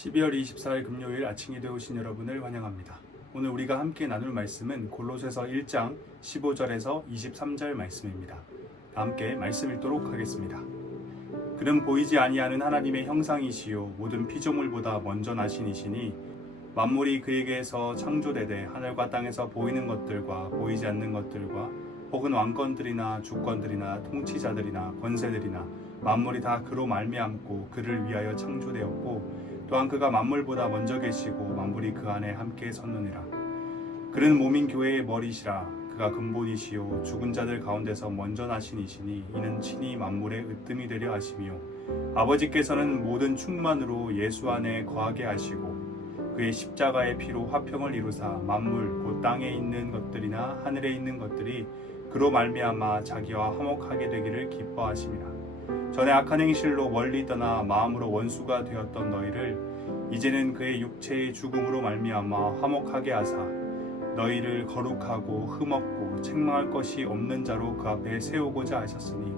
12월 24일 금요일 아침이 되오신 여러분을 환영합니다. 오늘 우리가 함께 나눌 말씀은 골로새서 1장 15절에서 23절 말씀입니다. 함께 말씀 읽도록 하겠습니다. 그는 보이지 아니하는 하나님의 형상이시요 모든 피조물보다 먼저 나신 이시니 만물이 그에게서 창조되되 하늘과 땅에서 보이는 것들과 보이지 않는 것들과 혹은 왕권들이나 주권들이나 통치자들이나 권세들이나 만물이 다 그로 말미암고 그를 위하여 창조되었고 또한 그가 만물보다 먼저 계시고 만물이 그 안에 함께 섰느니라. 그는 몸인 교회의 머리시라. 그가 근본이시요 죽은 자들 가운데서 먼저 나신 이시니 이는 친히 만물의 으뜸이 되려 하심이요 아버지께서는 모든 충만으로 예수 안에 거하게 하시고 그의 십자가의 피로 화평을 이루사 만물 곧 땅에 있는 것들이나 하늘에 있는 것들이 그로 말미암아 자기와 화목하게 되기를 기뻐하심이라. 전에 악한 행실로 멀리 떠나 마음으로 원수가 되었던 너희를 이제는 그의 육체의 죽음으로 말미암아 화목하게 하사 너희를 거룩하고 흠없고 책망할 것이 없는 자로 그 앞에 세우고자 하셨으니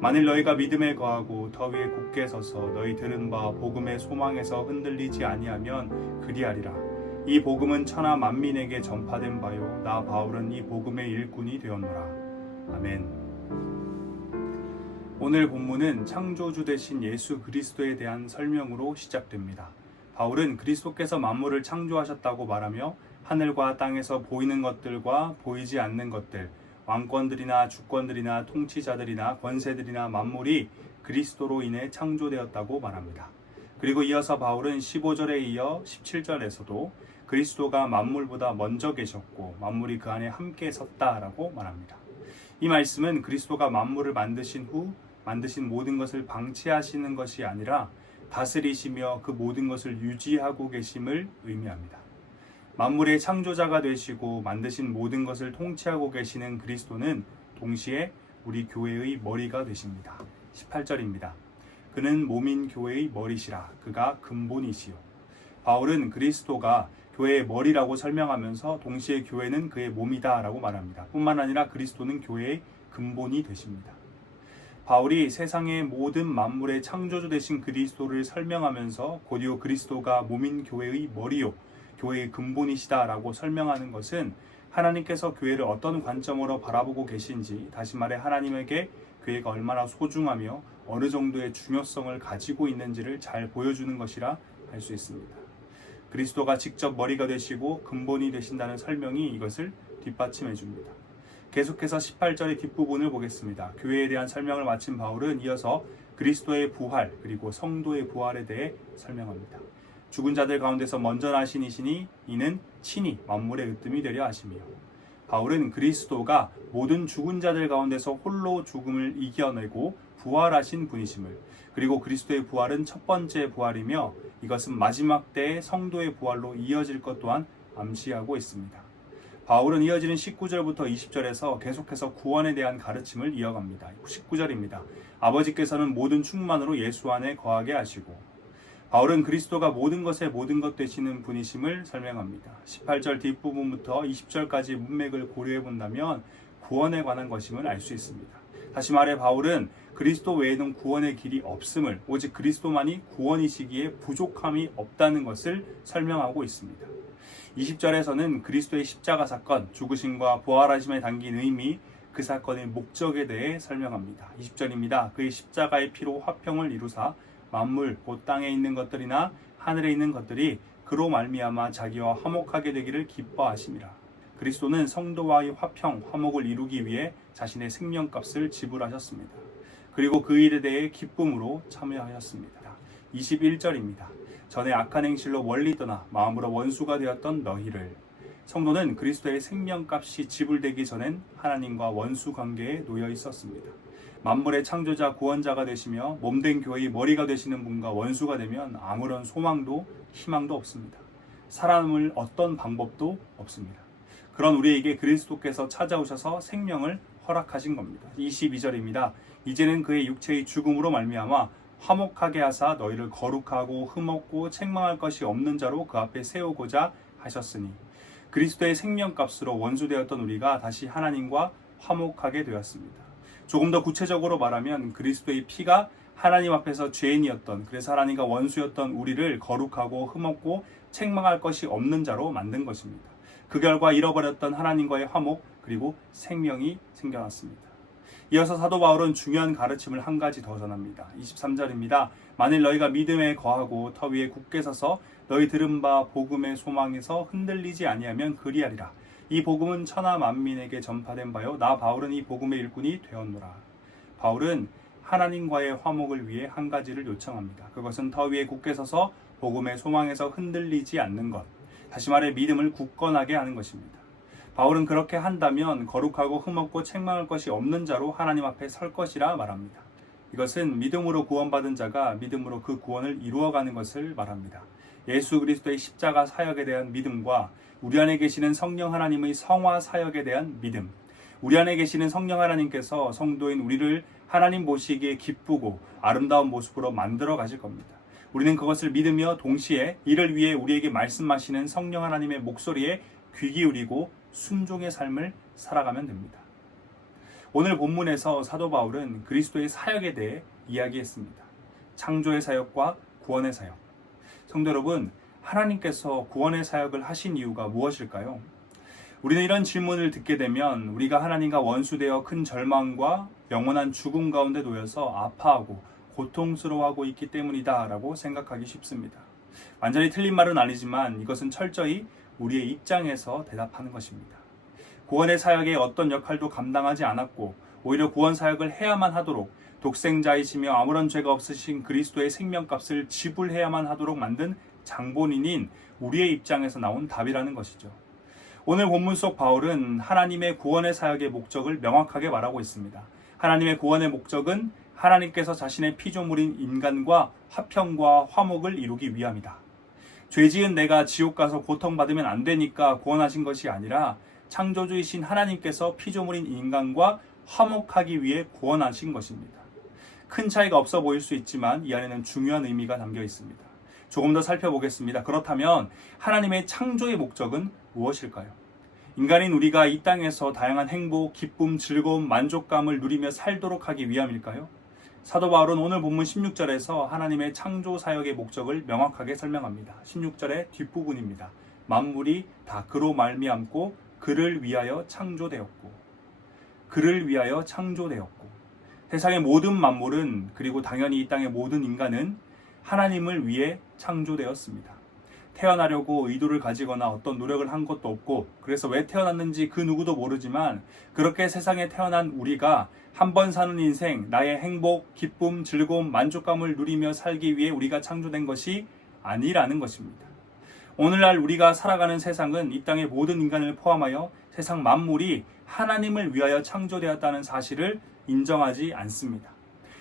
만일 너희가 믿음에 거하고 더 위에 굳게 서서 너희 들은 바 복음의 소망에서 흔들리지 아니하면 그리하리라. 이 복음은 천하 만민에게 전파된 바요 나 바울은 이 복음의 일꾼이 되었노라. 아멘. 오늘 본문은 창조주 되신 예수 그리스도에 대한 설명으로 시작됩니다. 바울은 그리스도께서 만물을 창조하셨다고 말하며 하늘과 땅에서 보이는 것들과 보이지 않는 것들, 왕권들이나 주권들이나 통치자들이나 권세들이나 만물이 그리스도로 인해 창조되었다고 말합니다. 그리고 이어서 바울은 15절에 이어 17절에서도 그리스도가 만물보다 먼저 계셨고 만물이 그 안에 함께 섰다라고 말합니다. 이 말씀은 그리스도가 만물을 만드신 후 만드신 모든 것을 방치하시는 것이 아니라 다스리시며 그 모든 것을 유지하고 계심을 의미합니다. 만물의 창조자가 되시고 만드신 모든 것을 통치하고 계시는 그리스도는 동시에 우리 교회의 머리가 되십니다. 18절입니다. 그는 몸인 교회의 머리시라. 그가 근본이시요. 바울은 그리스도가 교회의 머리라고 설명하면서 동시에 교회는 그의 몸이다 라고 말합니다. 뿐만 아니라 그리스도는 교회의 근본이 되십니다. 바울이 세상의 모든 만물의 창조주 되신 그리스도를 설명하면서 곧이어 그리스도가 몸인 교회의 머리요 교회의 근본이시다라고 설명하는 것은 하나님께서 교회를 어떤 관점으로 바라보고 계신지, 다시 말해 하나님에게 교회가 얼마나 소중하며 어느 정도의 중요성을 가지고 있는지를 잘 보여주는 것이라 할 수 있습니다. 그리스도가 직접 머리가 되시고 근본이 되신다는 설명이 이것을 뒷받침해 줍니다. 계속해서 18절의 뒷부분을 보겠습니다. 교회에 대한 설명을 마친 바울은 이어서 그리스도의 부활 그리고 성도의 부활에 대해 설명합니다. 죽은 자들 가운데서 먼저 나신 이시니 이는 친히 만물의 으뜸이 되려 하심이요. 바울은 그리스도가 모든 죽은 자들 가운데서 홀로 죽음을 이겨내고 부활하신 분이심을, 그리고 그리스도의 부활은 첫 번째 부활이며 이것은 마지막 때의 성도의 부활로 이어질 것 또한 암시하고 있습니다. 바울은 이어지는 19절부터 20절에서 계속해서 구원에 대한 가르침을 이어갑니다. 19절입니다. 아버지께서는 모든 충만으로 예수 안에 거하게 하시고, 바울은 그리스도가 모든 것의 모든 것 되시는 분이심을 설명합니다. 18절 뒷부분부터 20절까지 문맥을 고려해 본다면 구원에 관한 것임을 알 수 있습니다. 다시 말해 바울은 그리스도 외에는 구원의 길이 없음을, 오직 그리스도만이 구원이시기에 부족함이 없다는 것을 설명하고 있습니다. 20절에서는 그리스도의 십자가 사건, 죽으심과 부활하심에 담긴 의미, 그 사건의 목적에 대해 설명합니다. 20절입니다. 그의 십자가의 피로 화평을 이루사 만물 곧 땅에 있는 것들이나 하늘에 있는 것들이 그로 말미암아 자기와 화목하게 되기를 기뻐하심이라. 그리스도는 성도와의 화평, 화목을 이루기 위해 자신의 생명값을 지불하셨습니다. 그리고 그 일에 대해 기쁨으로 참여하였습니다. 21절입니다. 전에 악한 행실로 멀리 떠나 마음으로 원수가 되었던 너희를. 성도는 그리스도의 생명값이 지불되기 전엔 하나님과 원수 관계에 놓여 있었습니다. 만물의 창조자 구원자가 되시며 몸된 교회의 머리가 되시는 분과 원수가 되면 아무런 소망도 희망도 없습니다. 살아남을 어떤 방법도 없습니다. 그런 우리에게 그리스도께서 찾아오셔서 생명을 허락하신 겁니다. 22절입니다. 이제는 그의 육체의 죽음으로 말미암아 화목하게 하사 너희를 거룩하고 흠없고 책망할 것이 없는 자로 그 앞에 세우고자 하셨으니, 그리스도의 생명값으로 원수되었던 우리가 다시 하나님과 화목하게 되었습니다. 조금 더 구체적으로 말하면 그리스도의 피가 하나님 앞에서 죄인이었던, 그래서 하나님과 원수였던 우리를 거룩하고 흠없고 책망할 것이 없는 자로 만든 것입니다. 그 결과 잃어버렸던 하나님과의 화목 그리고 생명이 생겨났습니다. 이어서 사도 바울은 중요한 가르침을 한 가지 더 전합니다. 23절입니다. 만일 너희가 믿음에 거하고 터 위에 굳게 서서 너희 들은 바 복음의 소망에서 흔들리지 아니하면 그리하리라. 이 복음은 천하 만민에게 전파된 바요 나 바울은 이 복음의 일꾼이 되었노라. 바울은 하나님과의 화목을 위해 한 가지를 요청합니다. 그것은 터 위에 굳게 서서 복음의 소망에서 흔들리지 않는 것, 다시 말해 믿음을 굳건하게 하는 것입니다. 바울은 그렇게 한다면 거룩하고 흠없고 책망할 것이 없는 자로 하나님 앞에 설 것이라 말합니다. 이것은 믿음으로 구원받은 자가 믿음으로 그 구원을 이루어가는 것을 말합니다. 예수 그리스도의 십자가 사역에 대한 믿음과 우리 안에 계시는 성령 하나님의 성화 사역에 대한 믿음, 우리 안에 계시는 성령 하나님께서 성도인 우리를 하나님 보시기에 기쁘고 아름다운 모습으로 만들어 가실 겁니다. 우리는 그것을 믿으며 동시에 이를 위해 우리에게 말씀하시는 성령 하나님의 목소리에 귀 기울이고 순종의 삶을 살아가면 됩니다. 오늘 본문에서 사도 바울은 그리스도의 사역에 대해 이야기했습니다. 창조의 사역과 구원의 사역. 성도 여러분, 하나님께서 구원의 사역을 하신 이유가 무엇일까요? 우리는 이런 질문을 듣게 되면 우리가 하나님과 원수되어 큰 절망과 영원한 죽음 가운데 놓여서 아파하고 고통스러워하고 있기 때문이다 라고 생각하기 쉽습니다. 완전히 틀린 말은 아니지만 이것은 철저히 우리의 입장에서 대답하는 것입니다. 구원의 사역에 어떤 역할도 감당하지 않았고 오히려 구원 사역을 해야만 하도록 독생자이시며 아무런 죄가 없으신 그리스도의 생명값을 지불해야만 하도록 만든 장본인인 우리의 입장에서 나온 답이라는 것이죠. 오늘 본문 속 바울은 하나님의 구원의 사역의 목적을 명확하게 말하고 있습니다. 하나님의 구원의 목적은 하나님께서 자신의 피조물인 인간과 화평과 화목을 이루기 위함이다. 죄지은 내가 지옥 가서 고통받으면 안 되니까 구원하신 것이 아니라 창조주이신 하나님께서 피조물인 인간과 화목하기 위해 구원하신 것입니다. 큰 차이가 없어 보일 수 있지만 이 안에는 중요한 의미가 담겨 있습니다. 조금 더 살펴보겠습니다. 그렇다면 하나님의 창조의 목적은 무엇일까요? 인간인 우리가 이 땅에서 다양한 행복, 기쁨, 즐거움, 만족감을 누리며 살도록 하기 위함일까요? 사도 바울은 오늘 본문 16절에서 하나님의 창조 사역의 목적을 명확하게 설명합니다. 16절의 뒷부분입니다. 만물이 다 그로 말미암고 그를 위하여 창조되었고, 그를 위하여 창조되었고, 세상의 모든 만물은, 그리고 당연히 이 땅의 모든 인간은 하나님을 위해 창조되었습니다. 태어나려고 의도를 가지거나 어떤 노력을 한 것도 없고, 그래서 왜 태어났는지 그 누구도 모르지만 그렇게 세상에 태어난 우리가 한 번 사는 인생, 나의 행복, 기쁨, 즐거움, 만족감을 누리며 살기 위해 우리가 창조된 것이 아니라는 것입니다. 오늘날 우리가 살아가는 세상은 이 땅의 모든 인간을 포함하여 세상 만물이 하나님을 위하여 창조되었다는 사실을 인정하지 않습니다.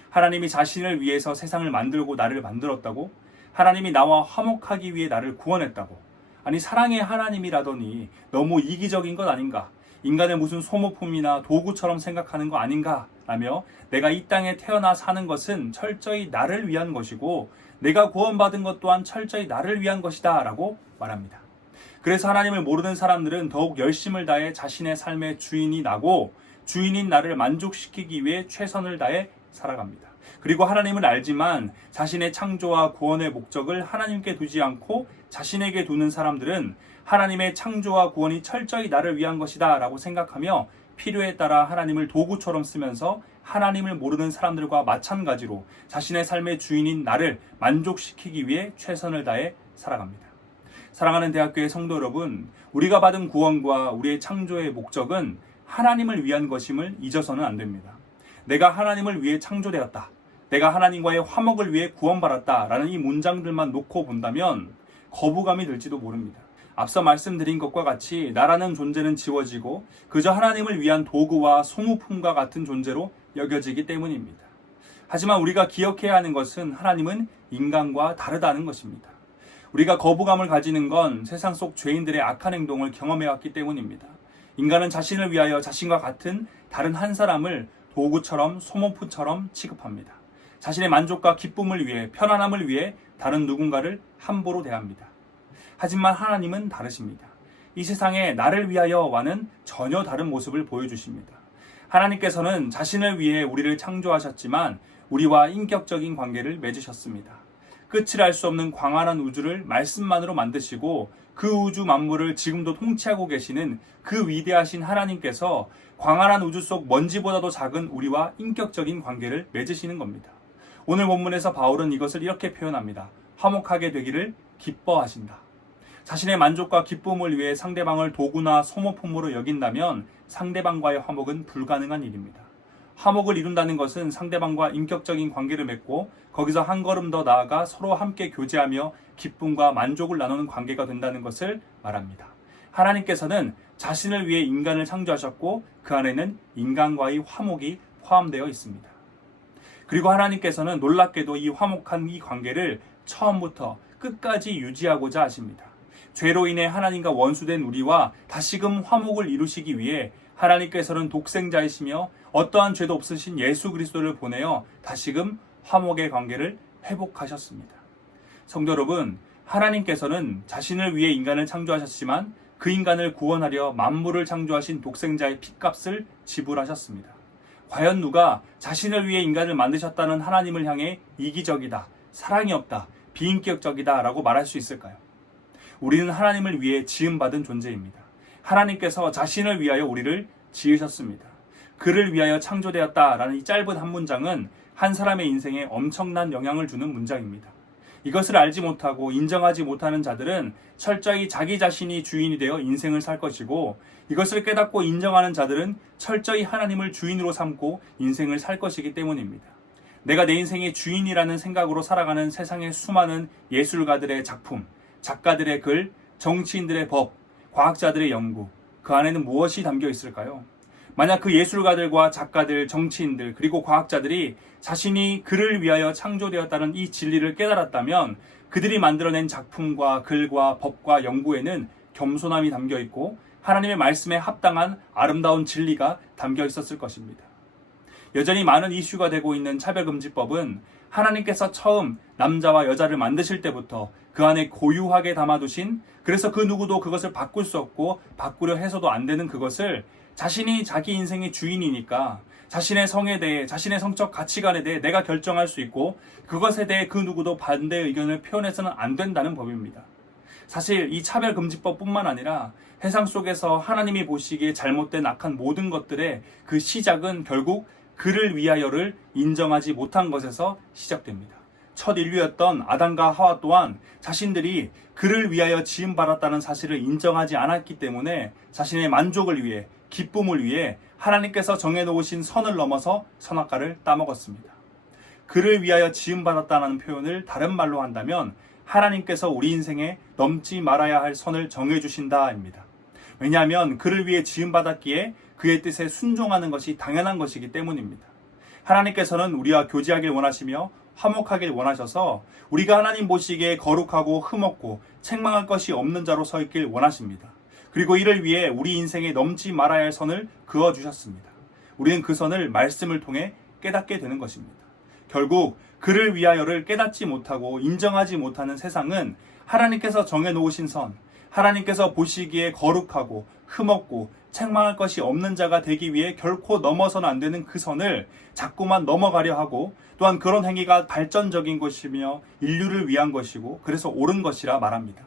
하나님이 자신을 위해서 세상을 만들고 나를 만들었다고? 하나님이 나와 화목하기 위해 나를 구원했다고? 아니, 사랑의 하나님이라더니 너무 이기적인 것 아닌가? 인간을 무슨 소모품이나 도구처럼 생각하는 거 아닌가? 라며 내가 이 땅에 태어나 사는 것은 철저히 나를 위한 것이고 내가 구원받은 것 또한 철저히 나를 위한 것이다 라고 말합니다. 그래서 하나님을 모르는 사람들은 더욱 열심을 다해 자신의 삶의 주인이 나고 주인인 나를 만족시키기 위해 최선을 다해 살아갑니다. 그리고 하나님을 알지만 자신의 창조와 구원의 목적을 하나님께 두지 않고 자신에게 두는 사람들은 하나님의 창조와 구원이 철저히 나를 위한 것이다 라고 생각하며 필요에 따라 하나님을 도구처럼 쓰면서 하나님을 모르는 사람들과 마찬가지로 자신의 삶의 주인인 나를 만족시키기 위해 최선을 다해 살아갑니다. 사랑하는 대학교의 성도 여러분, 우리가 받은 구원과 우리의 창조의 목적은 하나님을 위한 것임을 잊어서는 안 됩니다. 내가 하나님을 위해 창조되었다, 내가 하나님과의 화목을 위해 구원받았다 라는 이 문장들만 놓고 본다면 거부감이 들지도 모릅니다. 앞서 말씀드린 것과 같이 나라는 존재는 지워지고 그저 하나님을 위한 도구와 소모품과 같은 존재로 여겨지기 때문입니다. 하지만 우리가 기억해야 하는 것은 하나님은 인간과 다르다는 것입니다. 우리가 거부감을 가지는 건 세상 속 죄인들의 악한 행동을 경험해왔기 때문입니다. 인간은 자신을 위하여 자신과 같은 다른 한 사람을 도구처럼 소모품처럼 취급합니다. 자신의 만족과 기쁨을 위해, 편안함을 위해 다른 누군가를 함부로 대합니다. 하지만 하나님은 다르십니다. 이 세상에 나를 위하여와는 전혀 다른 모습을 보여주십니다. 하나님께서는 자신을 위해 우리를 창조하셨지만 우리와 인격적인 관계를 맺으셨습니다. 끝을 알 수 없는 광활한 우주를 말씀만으로 만드시고 그 우주 만물을 지금도 통치하고 계시는 그 위대하신 하나님께서 광활한 우주 속 먼지보다도 작은 우리와 인격적인 관계를 맺으시는 겁니다. 오늘 본문에서 바울은 이것을 이렇게 표현합니다. 화목하게 되기를 기뻐하신다. 자신의 만족과 기쁨을 위해 상대방을 도구나 소모품으로 여긴다면 상대방과의 화목은 불가능한 일입니다. 화목을 이룬다는 것은 상대방과 인격적인 관계를 맺고 거기서 한 걸음 더 나아가 서로 함께 교제하며 기쁨과 만족을 나누는 관계가 된다는 것을 말합니다. 하나님께서는 자신을 위해 인간을 창조하셨고 그 안에는 인간과의 화목이 포함되어 있습니다. 그리고 하나님께서는 놀랍게도 이 화목한 이 관계를 처음부터 끝까지 유지하고자 하십니다. 죄로 인해 하나님과 원수된 우리와 다시금 화목을 이루시기 위해 하나님께서는 독생자이시며 어떠한 죄도 없으신 예수 그리스도를 보내어 다시금 화목의 관계를 회복하셨습니다. 성도 여러분, 하나님께서는 자신을 위해 인간을 창조하셨지만 그 인간을 구원하려 만물을 창조하신 독생자의 핏값을 지불하셨습니다. 과연 누가 자신을 위해 인간을 만드셨다는 하나님을 향해 이기적이다, 사랑이 없다, 비인격적이다 라고 말할 수 있을까요? 우리는 하나님을 위해 지음받은 존재입니다. 하나님께서 자신을 위하여 우리를 지으셨습니다. 그를 위하여 창조되었다라는 이 짧은 한 문장은 한 사람의 인생에 엄청난 영향을 주는 문장입니다. 이것을 알지 못하고 인정하지 못하는 자들은 철저히 자기 자신이 주인이 되어 인생을 살 것이고, 이것을 깨닫고 인정하는 자들은 철저히 하나님을 주인으로 삼고 인생을 살 것이기 때문입니다. 내가 내 인생의 주인이라는 생각으로 살아가는 세상의 수많은 예술가들의 작품, 작가들의 글, 정치인들의 법, 과학자들의 연구, 그 안에는 무엇이 담겨 있을까요? 만약 그 예술가들과 작가들, 정치인들, 그리고 과학자들이 자신이 그를 위하여 창조되었다는 이 진리를 깨달았다면 그들이 만들어낸 작품과 글과 법과 연구에는 겸손함이 담겨 있고 하나님의 말씀에 합당한 아름다운 진리가 담겨 있었을 것입니다. 여전히 많은 이슈가 되고 있는 차별금지법은 하나님께서 처음 남자와 여자를 만드실 때부터 그 안에 고유하게 담아두신, 그래서 그 누구도 그것을 바꿀 수 없고 바꾸려 해서도 안 되는 그것을 자신이 자기 인생의 주인이니까 자신의 성에 대해, 자신의 성적 가치관에 대해 내가 결정할 수 있고 그것에 대해 그 누구도 반대 의견을 표현해서는 안 된다는 법입니다. 사실 이 차별금지법뿐만 아니라 세상 속에서 하나님이 보시기에 잘못된 악한 모든 것들의 그 시작은 결국 그를 위하여를 인정하지 못한 것에서 시작됩니다. 첫 인류였던 아담과 하와 또한 자신들이 그를 위하여 지음받았다는 사실을 인정하지 않았기 때문에 자신의 만족을 위해, 기쁨을 위해 하나님께서 정해놓으신 선을 넘어서 선악과를 따먹었습니다. 그를 위하여 지음받았다는 표현을 다른 말로 한다면 하나님께서 우리 인생에 넘지 말아야 할 선을 정해주신다입니다. 왜냐하면 그를 위해 지음받았기에 그의 뜻에 순종하는 것이 당연한 것이기 때문입니다. 하나님께서는 우리와 교제하길 원하시며 화목하길 원하셔서 우리가 하나님 보시기에 거룩하고 흠없고 책망할 것이 없는 자로 서 있길 원하십니다. 그리고 이를 위해 우리 인생에 넘지 말아야 할 선을 그어주셨습니다. 우리는 그 선을 말씀을 통해 깨닫게 되는 것입니다. 결국 그를 위하여를 깨닫지 못하고 인정하지 못하는 세상은 하나님께서 정해놓으신 선, 하나님께서 보시기에 거룩하고 흠없고 책망할 것이 없는 자가 되기 위해 결코 넘어서는 안 되는 그 선을 자꾸만 넘어가려 하고, 또한 그런 행위가 발전적인 것이며 인류를 위한 것이고 그래서 옳은 것이라 말합니다.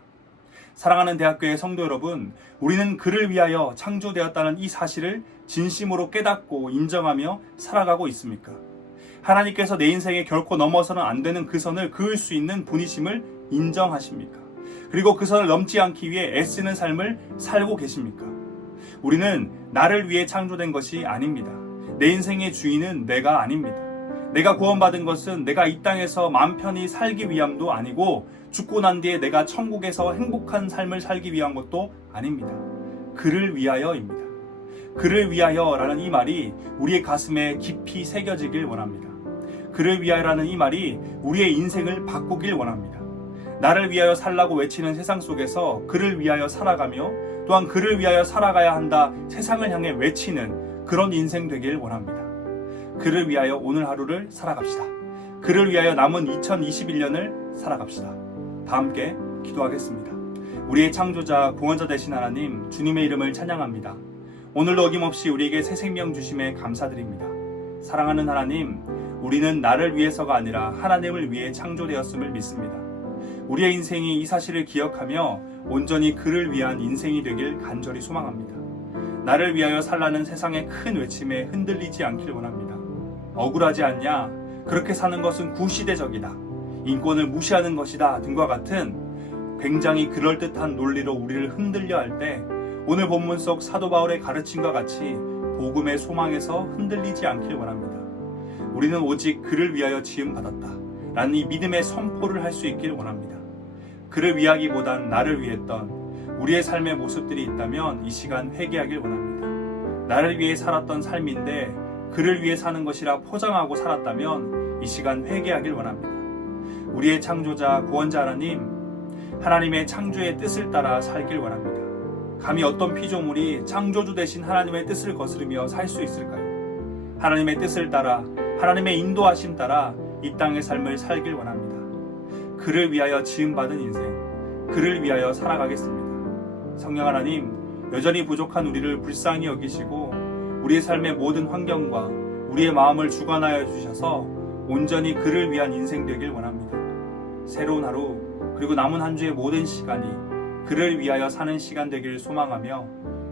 사랑하는 대학교의 성도 여러분, 우리는 그를 위하여 창조되었다는 이 사실을 진심으로 깨닫고 인정하며 살아가고 있습니까? 하나님께서 내 인생에 결코 넘어서는 안 되는 그 선을 그을 수 있는 분이심을 인정하십니까? 그리고 그 선을 넘지 않기 위해 애쓰는 삶을 살고 계십니까? 우리는 나를 위해 창조된 것이 아닙니다. 내 인생의 주인은 내가 아닙니다. 내가 구원받은 것은 내가 이 땅에서 마음 편히 살기 위함도 아니고 죽고 난 뒤에 내가 천국에서 행복한 삶을 살기 위한 것도 아닙니다. 그를 위하여입니다. 그를 위하여라는 이 말이 우리의 가슴에 깊이 새겨지길 원합니다. 그를 위하여라는 이 말이 우리의 인생을 바꾸길 원합니다. 나를 위하여 살라고 외치는 세상 속에서 그를 위하여 살아가며 또한 그를 위하여 살아가야 한다 세상을 향해 외치는 그런 인생 되길 원합니다. 그를 위하여 오늘 하루를 살아갑시다. 그를 위하여 남은 2021년을 살아갑시다. 다 함께 기도하겠습니다. 우리의 창조자, 구원자 되신 하나님, 주님의 이름을 찬양합니다. 오늘도 어김없이 우리에게 새 생명 주심에 감사드립니다. 사랑하는 하나님, 우리는 나를 위해서가 아니라 하나님을 위해 창조되었음을 믿습니다. 우리의 인생이 이 사실을 기억하며 온전히 그를 위한 인생이 되길 간절히 소망합니다. 나를 위하여 살라는 세상의 큰 외침에 흔들리지 않길 원합니다. 억울하지 않냐? 그렇게 사는 것은 구시대적이다. 인권을 무시하는 것이다. 등과 같은 굉장히 그럴듯한 논리로 우리를 흔들려 할 때 오늘 본문 속 사도 바울의 가르침과 같이 복음의 소망에서 흔들리지 않길 원합니다. 우리는 오직 그를 위하여 지음받았다 라는 이 믿음의 선포를 할 수 있길 원합니다. 그를 위하기보단 나를 위했던 우리의 삶의 모습들이 있다면 이 시간 회개하길 원합니다. 나를 위해 살았던 삶인데 그를 위해 사는 것이라 포장하고 살았다면 이 시간 회개하길 원합니다. 우리의 창조자 구원자 하나님의 창조의 뜻을 따라 살길 원합니다. 감히 어떤 피조물이 창조주 되신 하나님의 뜻을 거스르며 살 수 있을까요? 하나님의 뜻을 따라 하나님의 인도하심 따라 이 땅의 삶을 살길 원합니다. 그를 위하여 지음받은 인생, 그를 위하여 살아가겠습니다. 성령 하나님, 여전히 부족한 우리를 불쌍히 여기시고 우리의 삶의 모든 환경과 우리의 마음을 주관하여 주셔서 온전히 그를 위한 인생 되길 원합니다. 새로운 하루 그리고 남은 한 주의 모든 시간이 그를 위하여 사는 시간 되길 소망하며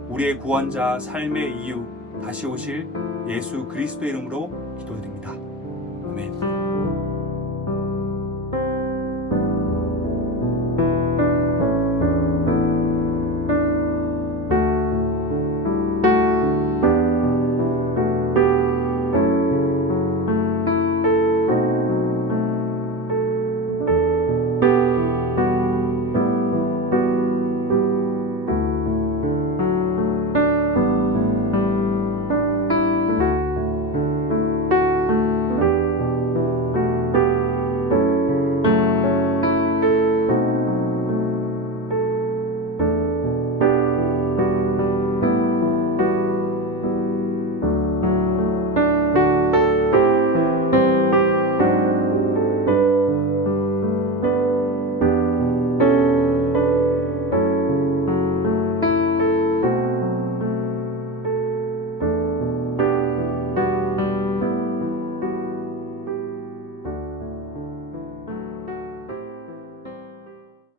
우리의 구원자 삶의 이유 다시 오실 예수 그리스도의 이름으로 기도드립니다. 아멘.